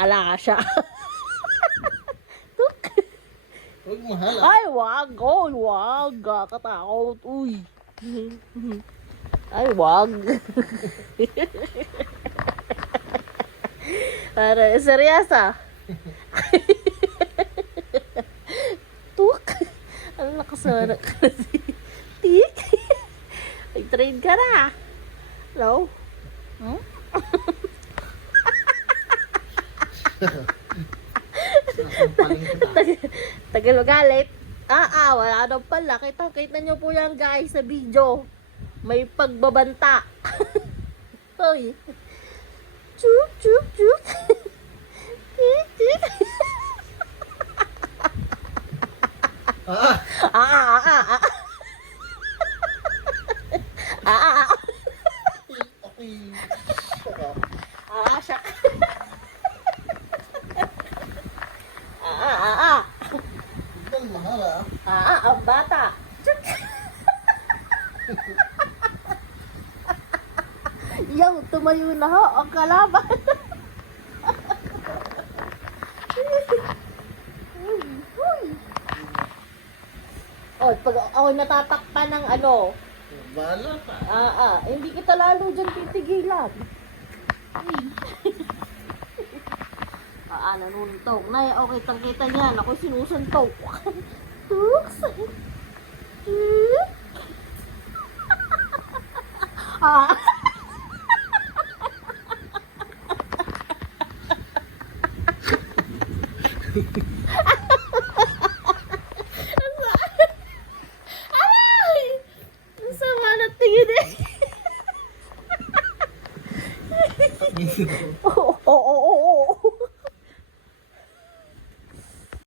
Ala siya. Huwag mahal Ay, wag. Oy, wag. Katakot. Uy. Ay, wag. Para, seryosa. Tuk. Ano nakasara ka na si Tik? Nag-train ka na. Hello? Hmm? Nasampaling ko na. Tagal magalit. Wala na pala. Kita nyo po yan guys sa video. May pagbabanta. Hoy. Chuk, chuk, chuk. Tik, tik. Ah! Okay. Siya. Huwag mahal Ang bata. Yaw, tumayo na ho, ang kalaban. Oh, pag ako natatakpan ng ano, Bala pa. hindi kita lalo dyan titigilan. Nanuntok. Nay, okay, tangkita niyan. Ako'y sinusuntok. Tuks. Ah.